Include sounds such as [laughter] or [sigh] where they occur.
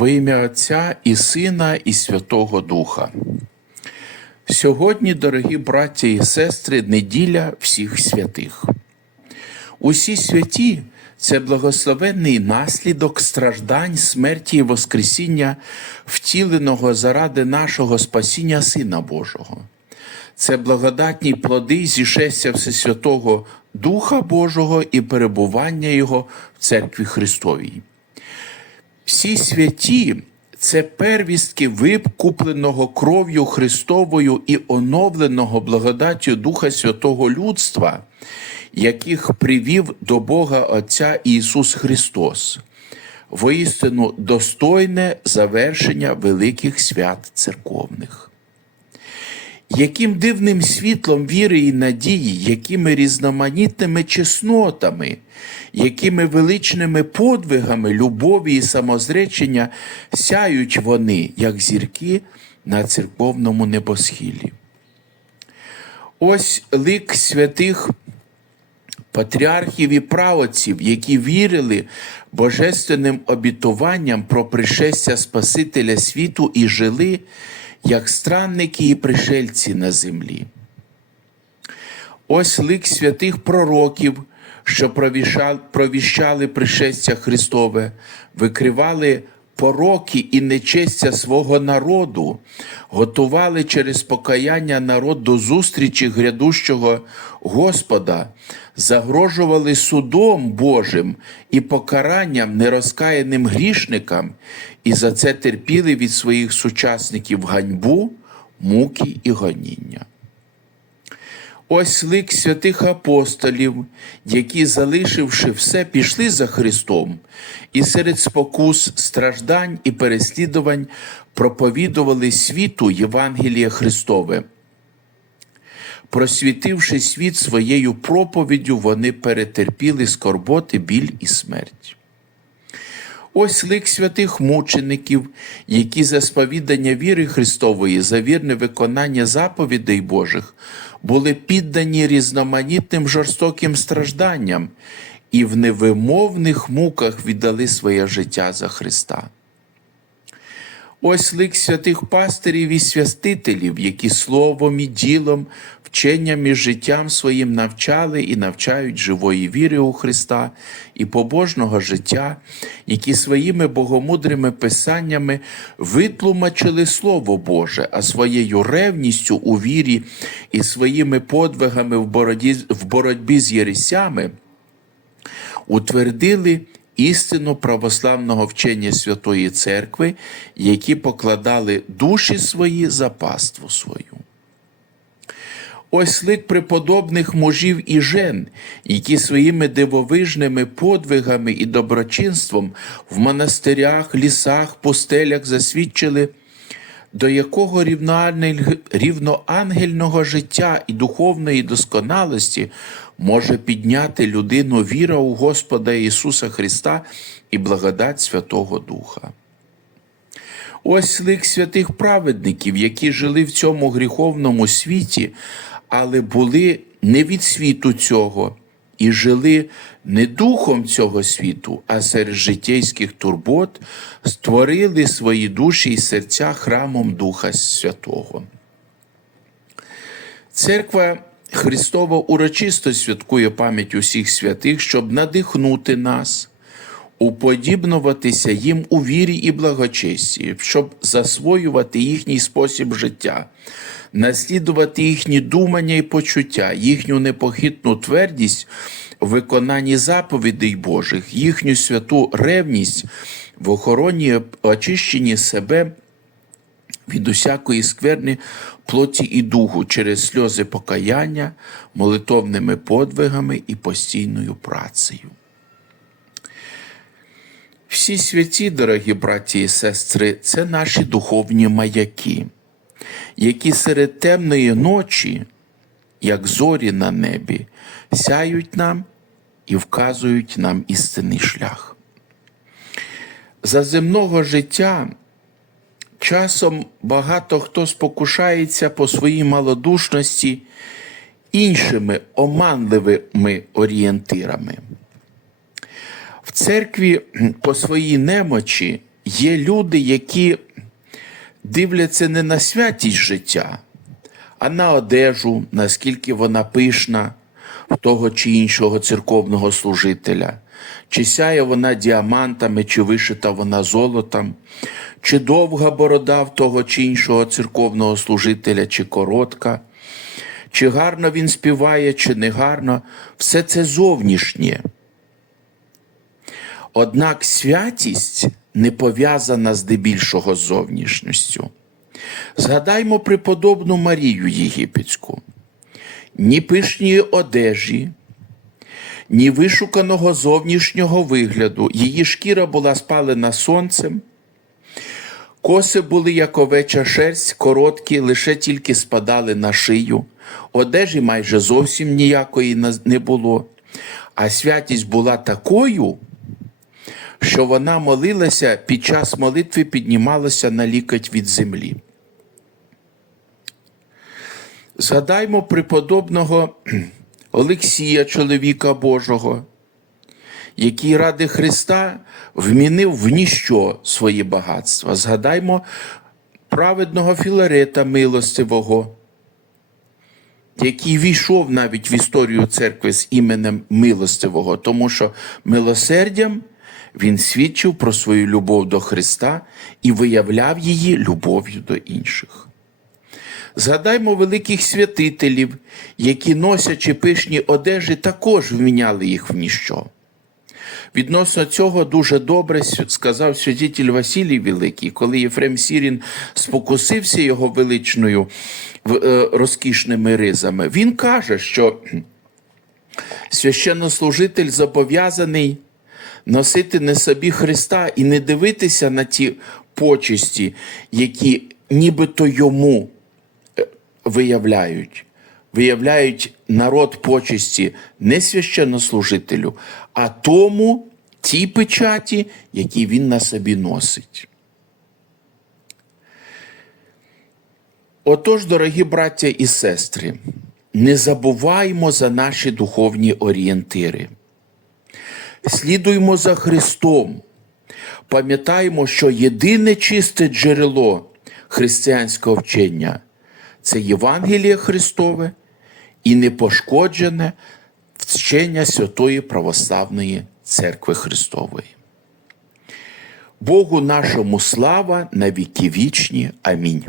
Во ім'я Отця і Сина, і Святого Духа. Сьогодні, дорогі браття і сестри, неділя всіх святих. Усі святі це благословенний наслідок страждань, смерті і Воскресіння, втіленого заради нашого спасіння Сина Божого. Це благодатні плоди зішестя Всесвятого Духа Божого і перебування Його в церкві Христовій. Всі святі це первістки викупленого кров'ю Христовою і оновленого благодаттю Духа Святого людства, яких привів до Бога Отця Ісус Христос, воістину достойне завершення великих свят церковних. Яким дивним світлом віри і надії, якими різноманітними чеснотами, якими величними подвигами любові і самозречення сяють вони, як зірки на церковному небосхилі. Ось лик святих патріархів і правоців, які вірили божественним обітуванням про пришестя Спасителя світу і жили як странники і пришельці на землі. Ось лик святих пророків, що провіщали пришестя Христове, викривали пороки і нечестя свого народу, готували через покаяння народ до зустрічі грядущого Господа, загрожували судом Божим і покаранням нерозкаяним грішникам, і за це терпіли від своїх сучасників ганьбу, муки і гоніння. Ось лик святих апостолів, які, залишивши все, пішли за Христом, і серед спокус, страждань і переслідувань проповідували світу Євангелія Христове. Просвітивши світ своєю проповіддю, вони перетерпіли скорботи, біль і смерть. Ось лик святих мучеників, які за сповідання віри Христової, за вірне виконання заповідей Божих, були піддані різноманітним жорстоким стражданням і в невимовних муках віддали своє життя за Христа. Ось лик святих пастирів і святителів, які словом і ділом, вченням і життям своїм навчали і навчають живої віри у Христа і побожного життя, які своїми богомудрими писаннями витлумачили Слово Боже, а своєю ревністю у вірі і своїми подвигами в боротьбі, в боротьбі з єресями утвердили істину православного вчення Святої Церкви, які покладали душі свої за паству свою. Ось лик преподобних мужів і жен, які своїми дивовижними подвигами і доброчинством в монастирях, лісах, пустелях засвідчили, до якого рівноангельного життя і духовної досконалості може підняти людину віра у Господа Ісуса Христа і благодать Святого Духа. Ось лик святих праведників, які жили в цьому гріховному світі, але були не від світу цього і жили не духом цього світу, а серед життєйських турбот створили свої душі і серця храмом Духа Святого. Церква Христова урочисто святкує пам'ять усіх святих, щоб надихнути нас, уподібнуватися їм у вірі і благочесті, щоб засвоювати їхній спосіб життя, наслідувати їхні думання і почуття, їхню непохитну твердість в виконанні заповідей Божих, їхню святу ревність в охороні очищенні себе від усякої скверни плоті і духу через сльози покаяння, молитовними подвигами і постійною працею. Всі святі, дорогі браті і сестри, це наші духовні маяки, які серед темної ночі, як зорі на небі, сяють нам і вказують нам істинний шлях. За земного життя Часом багато хто спокушається по своїй малодушності іншими оманливими орієнтирами. В церкві по своїй немочі є люди, які дивляться не на святість життя, а на одежу, наскільки вона пишна в того чи іншого церковного служителя, чи сяє вона діамантами, чи вишита вона золотом, чи довга борода в того чи іншого церковного служителя, чи коротка, чи гарно він співає, чи не гарно, все це зовнішнє. Однак святість не пов'язана здебільшого з зовнішністю. Згадаймо преподобну Марію Єгипетську. Ні пишньої одежі, ні вишуканого зовнішнього вигляду. Її шкіра була спалена сонцем, коси були, як овеча шерсть, короткі, лише тільки спадали на шию, одежі майже зовсім ніякої не було. А святість була такою, що вона молилася під час молитви піднімалася на лікоть від землі. Згадаймо преподобного Олексія, чоловіка Божого, який ради Христа вмінив в ніщо свої багатства. Згадаймо праведного Філарета милостивого, який війшов навіть в історію церкви з іменем милостивого, тому що милосердям він свідчив про свою любов до Христа і виявляв її любов'ю до інших. Згадаймо великих святителів, які, носячи пишні одежі, також вміняли їх в ніщо. Відносно цього дуже добре сказав святитель Василій Великий, коли Єфрем Сірін спокусився його величною е, розкішними ризами. Він каже, що [clears throat] священнослужитель зобов'язаний носити не собі Христа і не дивитися на ті почесті, які нібито йому е, виявляють. Виявляють народ почесті не священнослужителю, а тому тій печаті, які він на собі носить. Отож, дорогі браття і сестри, не забуваймо за наші духовні орієнтири. Слідуймо за Христом. Пам'ятаємо, що єдине чисте джерело християнського вчення це Євангеліє Христове і непошкоджене вчення Святої Православної Церкви Христової. Богу нашому слава на віки вічні. Амінь.